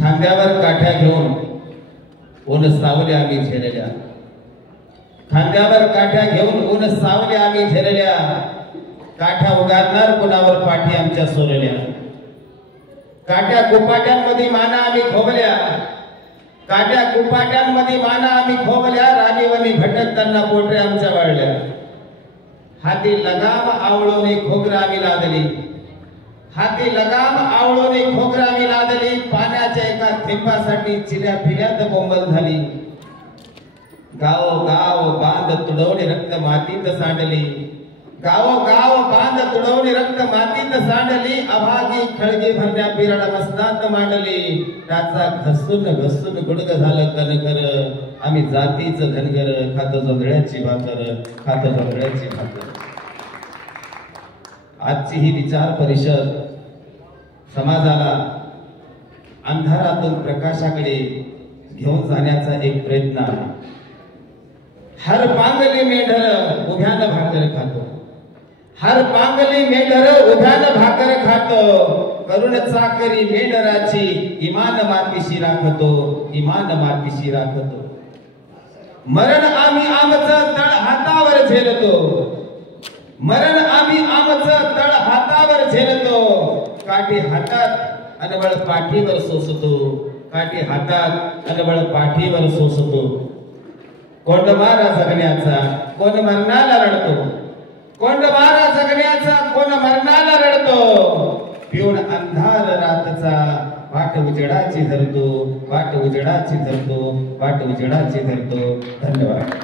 खांद्यावर काठ्या घेऊन ऊन सावली आम्ही झेलल्या, खांद्यावर काठ्या घेऊन ऊन सावली आम्ही झेलल्या, काठ्या उगारणार कुणावर पाठी आमच्या सोरल्या, काट्या कुपाट्यांमध्ये माना आम्ही खोवल्या, काट्या कुपाट्यांमध्ये माना आम्ही खोवल्या, राणीवनी भटकताना पोटरे आमच्या वळल्या, हाती लगाम आवळोनी खोगरा आम्ही लादली, हाती लगाम आवळोनी खोगरा आम्ही लादली, पाण्याच्या एका थेंबासाठी चिऱ्या फिऱ्यात बोंबल झाली, गाव गाव बांध तुडवणे रक्त मातीत सांडली, गाव गाव बांध तुडवणे रक्त मातीत सांडली, अभागी खळगे भरण्या बिराडा मस्तात मांडली, त्याचा घसून घसून गुडग झालं कणकर, आम्ही जातीच धनगर, खातो जोंधळ्याची भाकर, खातो जोंधळ्याची भाकर. आजची ही विचार परिषद समाजाला अंधारातून प्रकाशाकडे घेऊन जाण्याचा एक प्रयत्न आहे. हर पांगली मेंढर उभ्यानं भाकर खातो, हर पांगली मेंढर उभ्यानं भाकर खातो, करुण चाकरी मेंढराची इमान मातीशी राखतो, इमान मातीशी राखतो. मरण आम्ही आमचं तळ हातावर झेलतो, मरण आम्ही आमचं तळ हातावर झेलतो, काठी हातात अनवळ पाठीवर सोसतो, काठी हातात अनवळ पाठीवर सोसतो. कोंडमारा जगण्याचा कोण मरणाला रडतो, कोंडमारा जगण्याचा कोण मरणाला रडतो, पिऊन अंधार रातचा वाट उजेडाची धरतो, वाट उजेडाची धरतो, वाट उजेडाची धरतो. धन्यवाद.